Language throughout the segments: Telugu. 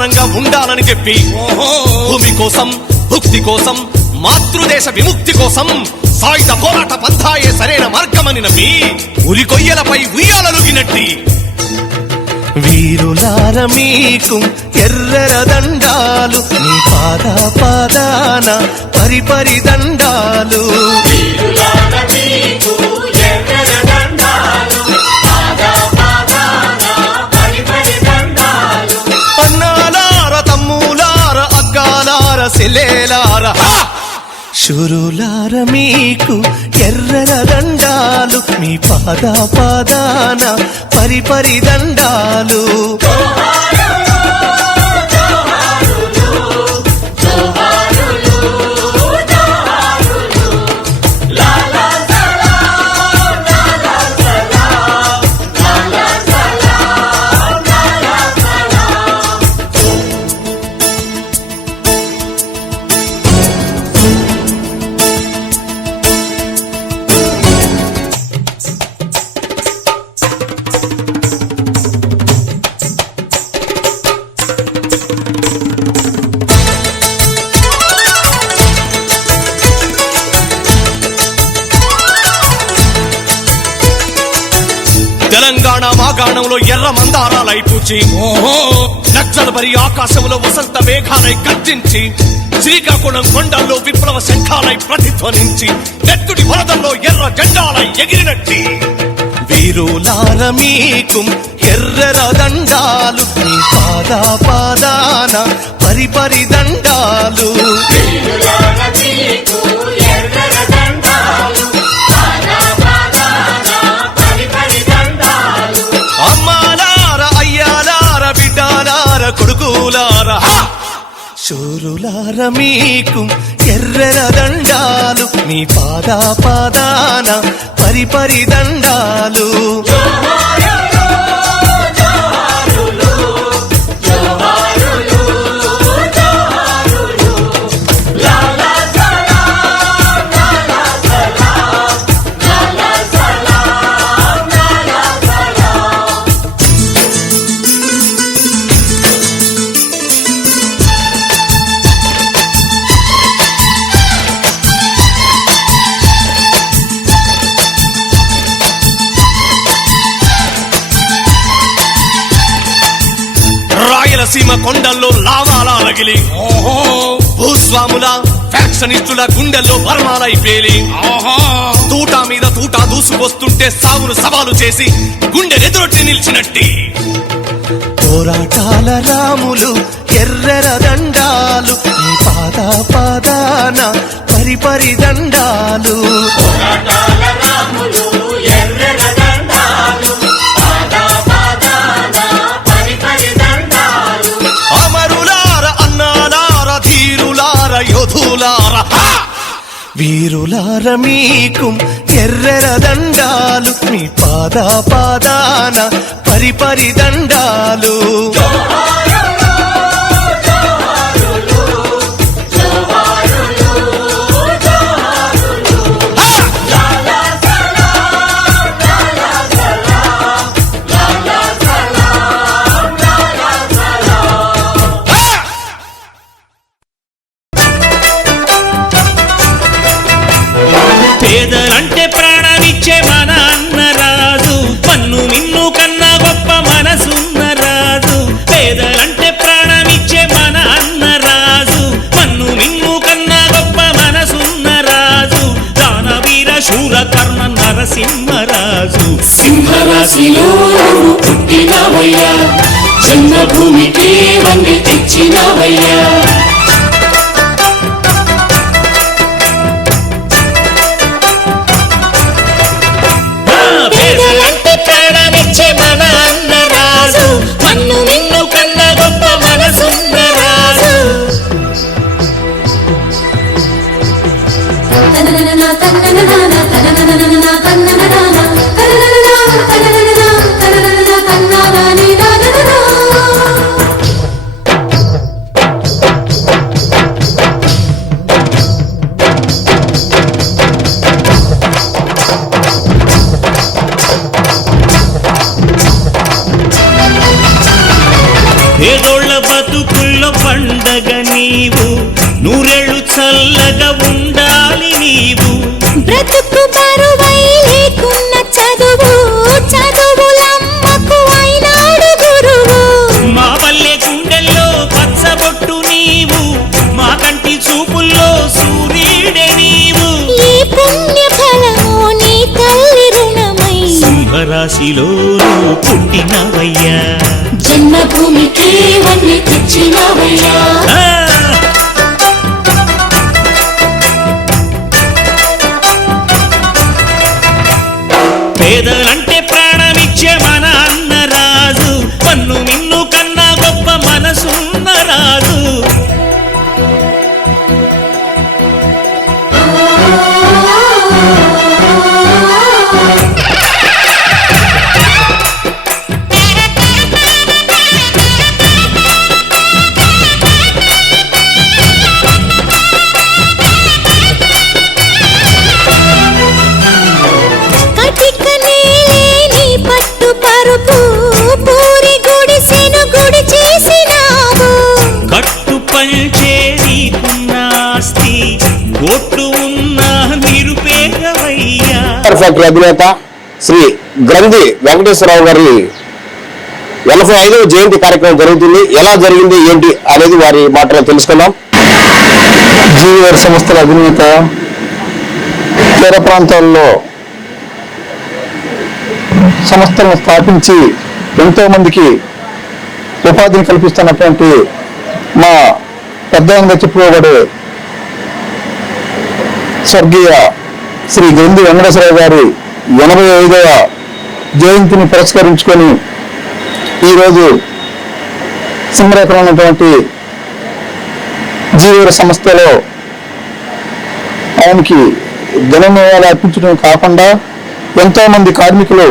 సమానంగా ఉండాలని చెప్పి భూమి కోసం భుక్తి కోసం మాతృదేశ విముక్తి కోసం సాయుధ పోరాట పంథాయే సరైన మార్గమని నమ్మి ఉలి కొయ్యలపై ఉయ్యాలలుగినట్టి వీరులార మీకు ఎర్రర దండాలు నీ పాద పాదాన పరిపరి దండాలు. అన్నాలార సెలేలార శురులార మీకు ఎర్రల దండాలు మీ పాద పాదాన పరిపరి దండాలు. గర్జించి శ్రీకాకుళం కొండల్లో విప్లవ శంఖాలై ప్రతిధ్వనించి నెత్తుడి వరదల్లో ఎర్ర జెండాలై ఎగిరినట్టి. వీరులార మీకు ఎర్ర దండాలు మీ పాద పాదాన పరిపరి దండాలు శూరులార మీకు ఎర్రర దండాలు మీ పాదా పాదాన పరిపరి దండాలు. రాయలసీమ కొండల్లో లావాలా రగిలి. భూస్వాముల ఫ్యాక్షనిస్టుల గుండెల్లో బర్మాలై పేలి. తూటా మీద తూటా దూసుకొస్తుంటే సాగును సవాలు చేసి గుండె ఎదురొట్టి నిలిచినట్టి. పోరాటాల రాములు ఎర్రర దండాలు పాద పాదాన పరిపరి దండాలు. అమరులార వీరులార మీకు ఎర్రర దండాలు మీ పాద పాదాన పరిపరి దండాలు. వచ్చినవయ్యా నువ్వు పుట్టినవయ్యా. జన్మభూమికి వండి తెచ్చినవయ్యా. ఫ్యాక్టరీ అధినేత శ్రీ గ్రంథి వెంకటేశ్వరరావు గారి ఎనభై ఐదవ జయంతి కార్యక్రమం జరుగుతుంది. ఎలా జరిగింది ఏంటి అనేది వారి మాటలో తెలుసుకుందాం. జీవీఆర్ సంస్థల అధినేత తీర ప్రాంతాల్లో సంస్థలను స్థాపించి ఎంతో మందికి ఉపాధిని కల్పిస్తున్నటువంటి మా పెద్దగా చెప్పుకోబడే స్వర్గీయ శ్రీ గ్రంథి వెంకటేశ్వరరావు గారి ఎనభై ఐదవ జయంతిని పురస్కరించుకొని ఈరోజు సింహరేఖలో ఉన్నటువంటి జీవీఆర్ సంస్థలో ఆయనకి ఘనమేళ అర్పించడం కాకుండా ఎంతోమంది కార్మికులు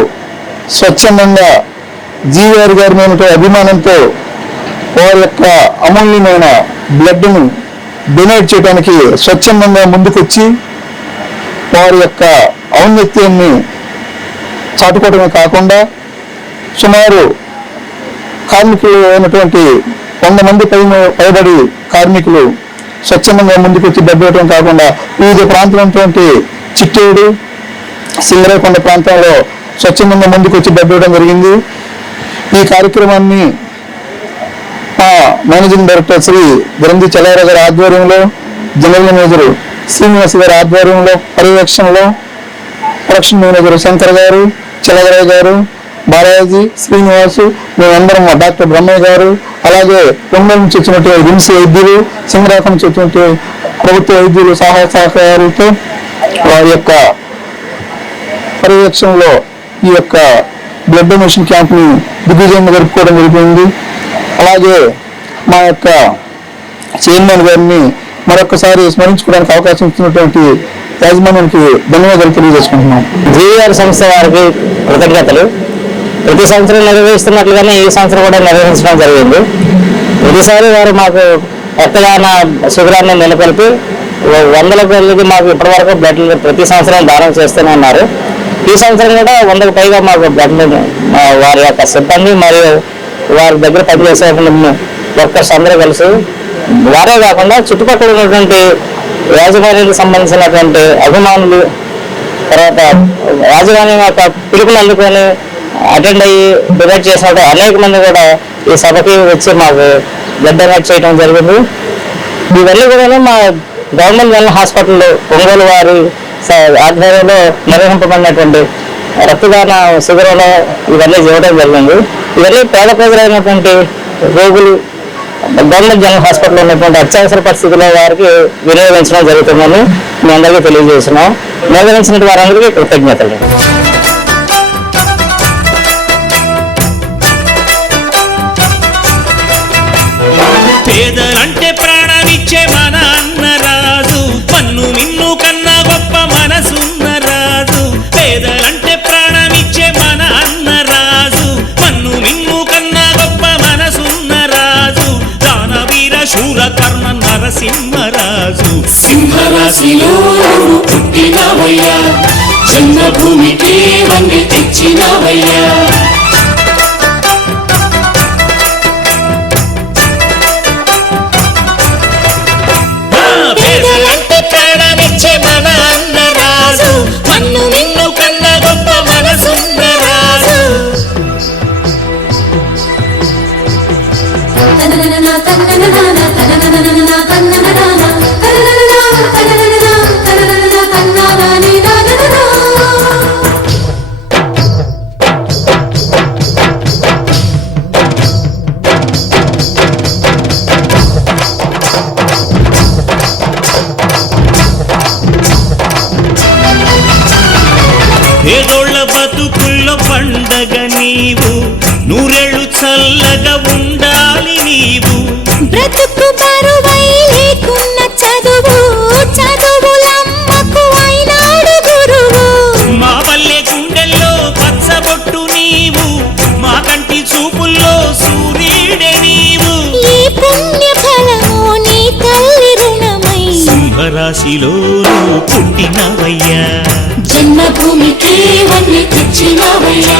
స్వచ్ఛందంగా జీవీఆర్ గారి మీద అభిమానంతో వారి యొక్క అమూల్యమైన బ్లడ్ను డొనేట్ చేయడానికి స్వచ్ఛందంగా ముందుకొచ్చి వారి యొక్క ఔన్నత్యాన్ని చాటుకోవడమే కాకుండా సుమారు కార్మికులు అయినటువంటి వంద మంది పై పైబడి కార్మికులు స్వచ్ఛందంగా ముందుకొచ్చి డబ్బివ్వటం కాకుండా వివిధ ప్రాంతమైనటువంటి చిట్టేడు సింగరేకొండ ప్రాంతంలో స్వచ్ఛందంగా ముందుకొచ్చి డబ్బివ్వడం జరిగింది. ఈ కార్యక్రమాన్ని మా మేనేజింగ్ డైరెక్టర్ శ్రీ గ్రంథి చలార గారి ఆధ్వర్యంలో జనరల్ మేనేజరు శ్రీనివాస్ గారి ఆధ్వర్యంలో పర్యవేక్షణలో ప్రొడక్షన్ మేనేజర్ శంకర్ గారు చిలగరాయ్ గారు బాలాజీ శ్రీనివాసు మేమందరం డాక్టర్ బ్రహ్మయ్య గారు అలాగే పొంగల్ నుంచి వచ్చినటువంటి రిమ్స్ వైద్యులు సింగరాకం నుంచి వచ్చినటువంటి ప్రభుత్వ వైద్యులు సహాయ సహకారులతో వారి యొక్క పర్యవేక్షణలో ఈ యొక్క బ్లడ్ డొనేషన్ క్యాంప్ని దిగ్విజయంగా జరుపుకోవడం జరిగింది. అలాగే మా యొక్క చైర్మన్ గారిని మరొకసారి స్మరించుకోవడానికి అవకాశం ఇచ్చినటువంటి యాజమాన్యానికి ధన్యవాదాలు తెలియజేసుకుంటున్నాం. జీవీఆర్ సంస్థ వారికి కృతజ్ఞతలు. ప్రతి సంవత్సరం నిర్వహిస్తున్నట్లుగానే ఈ సంవత్సరం కూడా నిర్వహించడం జరిగింది. ప్రతిసారి వారు మాకు రక్తదాన శిబిరాన్ని నెలకొల్పి వ- వందల కొద్దికి మాకు ఇప్పటివరకు బ్లడ్ ప్రతి సంవత్సరం దానం చేస్తూనే ఉన్నారు. ఈ సంవత్సరం కూడా వందకు పైగా మాకు బ్లడ్ వారి యొక్క సిబ్బంది మరియు వారి దగ్గర పనిచేసే వర్కర్స్ అందరూ కలిసి వారే కాకుండా చుట్టుపక్కల ఉన్నటువంటి యాజమాన్యానికి సంబంధించినటువంటి అభిమానులు తర్వాత రాజధాని యొక్క పిలుపుని అందుకొని అటెండ్ అయ్యి డిబేట్ చేసినప్పుడు అనేక మంది కూడా ఈ సభకి వచ్చి మాకు బ్లడ్ చేయడం జరిగింది. ఇవన్నీ కూడా మా గవర్నమెంట్ జనరల్ హాస్పిటల్ ఒంగోలు వారి ఆధ్వర్యంలో నిర్వహింపబడినటువంటి రక్తదాన శిబిరంలో ఇవన్నీ చేయడం జరిగింది. ఇవన్నీ పేద ప్రజలైనటువంటి రోగులు గవర్నమెంట్ జనరల్ హాస్పిటల్ ఉన్నటువంటి అత్యవసర పరిస్థితుల్లో వారికి వినియోగించడం జరుగుతుందని మీ అందరికీ తెలియజేస్తున్నాం. నిర్వహించిన వారందరికీ కృతజ్ఞతలు. పేదల నరసింహరాజు సింహరాశిలో నువ్వు పుట్టినావయ్యా. జన్మభూమికి వన్ని తెచ్చినావయ్యా. తెచ్చినావయ్యా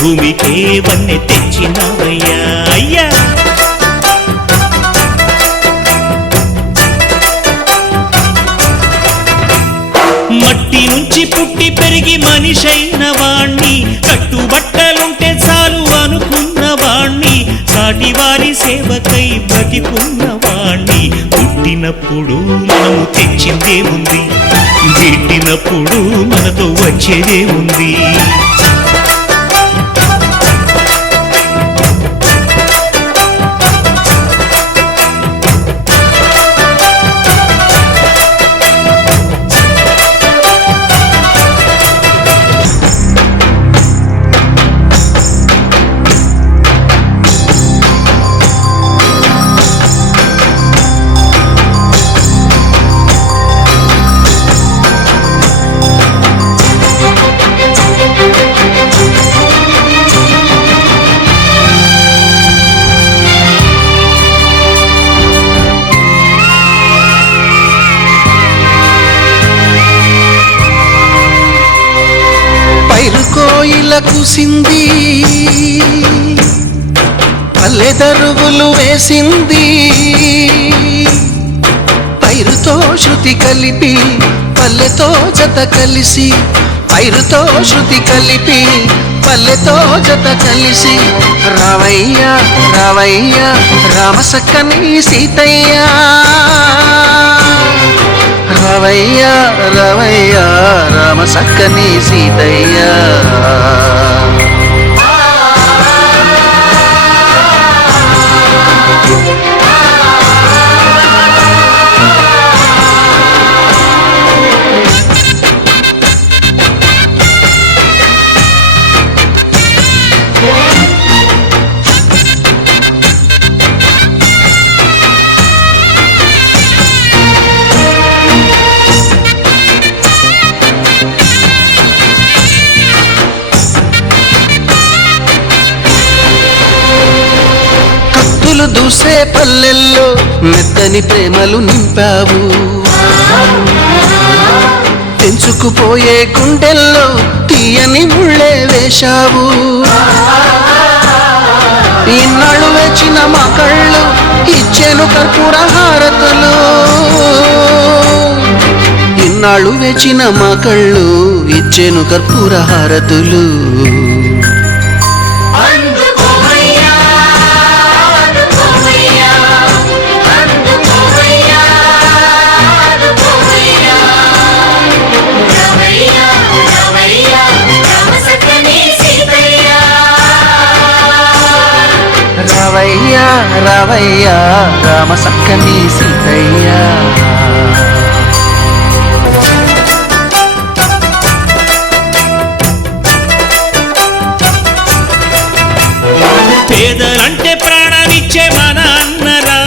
భూమికే వన్నె తెచ్చినవయ్యా. అయ్యా! మట్టి నుంచి పుట్టి పెరిగి మనిషైన వాణ్ణి కట్టుబట్టలుంటే చాలు అనుకున్న వాణ్ణి సాటి వారి సేవకై బ్రతికున్న వాణ్ణి. పుట్టినప్పుడు మనము తెచ్చిందేముంది గిట్టినప్పుడు మనతో వచ్చేదే ఉంది. పూసింది కుసింది పల్లె దరువులు వేసింది. పైరుతో శృతి కలిపి పల్లెతో జత కలిసి పైరుతో శృతి కలిపి పల్లెతో జత కలిసి. రావయ్యా రావయ్యా రామసక్కని సీతయ్య. రావయ్య రామ సక్కని సీతయ్యా. పల్లెల్లో మెత్తని ప్రేమలు నింపావు. తెంచుకుపోయే గుండెల్లో తీయని ముళ్ళే వేశావు. ఇన్నాళ్ళు వేచిన మా కళ్ళు ఇచ్చేను కర్పూర హారతులు. ఇన్నాళ్ళు వేచిన మా కళ్ళు ఇచ్చేను కర్పూర హారతులు. రావయ్య రావయ్య రామ సక్కని సీతయ్యా. పేదలంటే ప్రాణాలిచ్చే మన అన్నరా.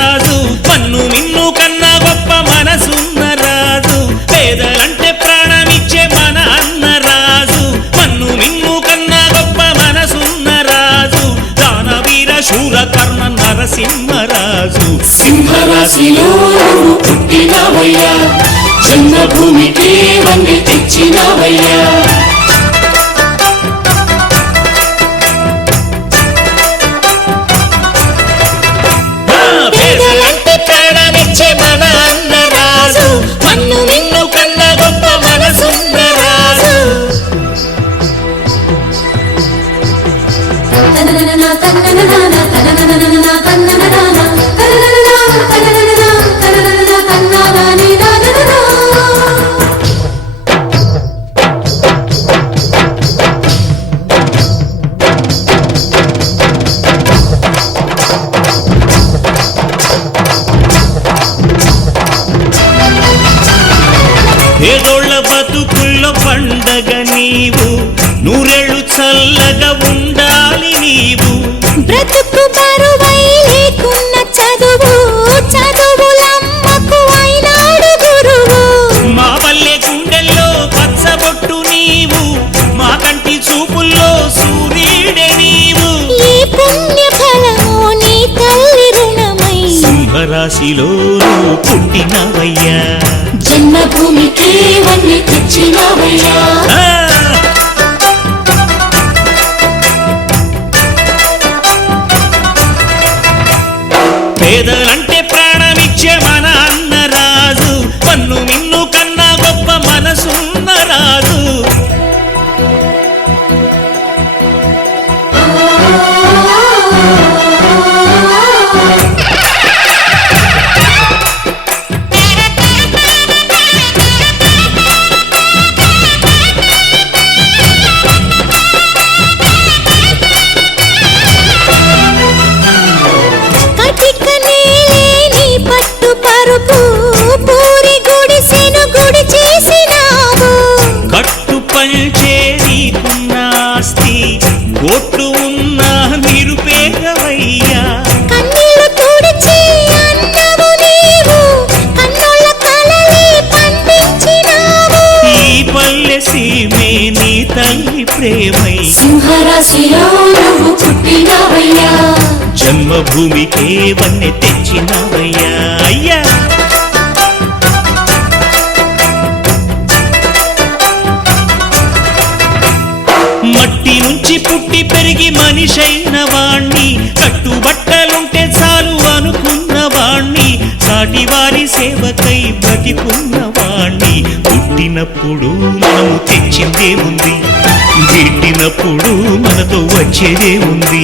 నరసింహరాజు సింహరాశిలో నువ్వు పుట్టినవయ్యా. జన్మభూమికి వన్నె తెచ్చినవయ్యా. తనననన తన్నననన తనననన తన్నననన తనననన సింహరాశిలో నువ్వు పుట్టినవయ్యా. జన్మభూమికి వన్నె తెచ్చినవయ్యా. నీవన్నీ తెచ్చినవయ్యా. అయ్యా. మట్టి నుంచి పుట్టి పెరిగి మనిషైన వాణ్ణి కట్టుబట్టలుంటే చాలు అనుకున్న వాణ్ణి సాటివారి సేవకై బ్రతికున్న వాణ్ణి. పుట్టినప్పుడు మనము తెచ్చిందే ఉంది గిట్టినప్పుడు మనతో వచ్చేదే ఉంది.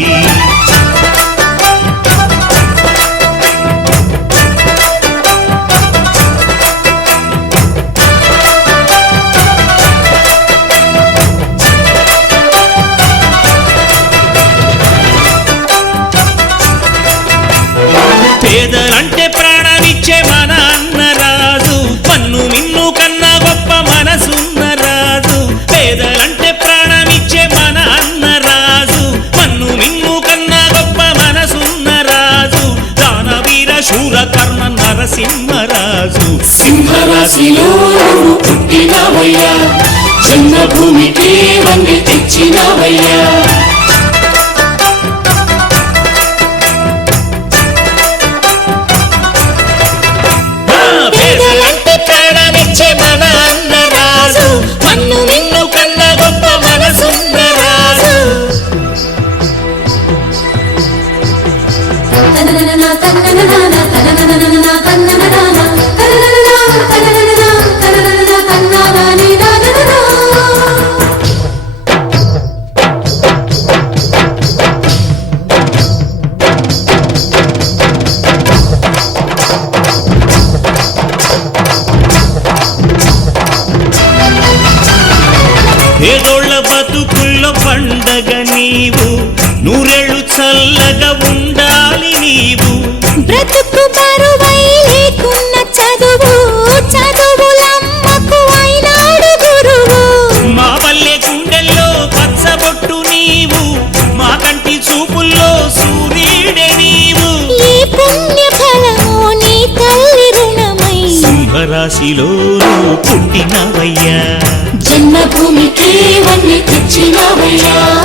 రాశిలోను పుట్టినవయ్యా. జన్మభూమికి వన్ని తెచ్చినవయ్యా.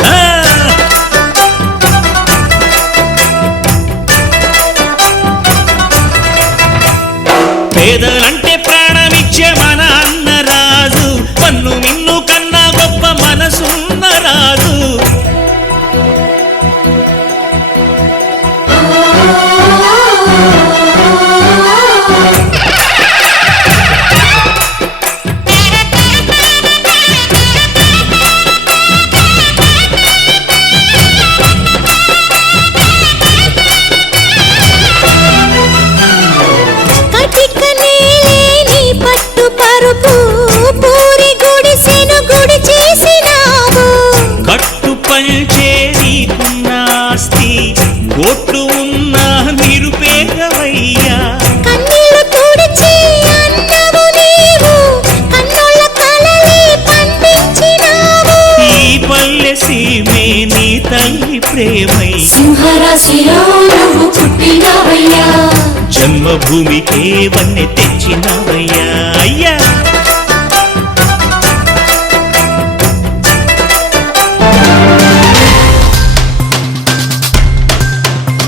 ప్రేమై సింహరాశిలో నువ్వు జన్మభూమికే వన్నె తెచ్చినవయ్యా. అయ్యా!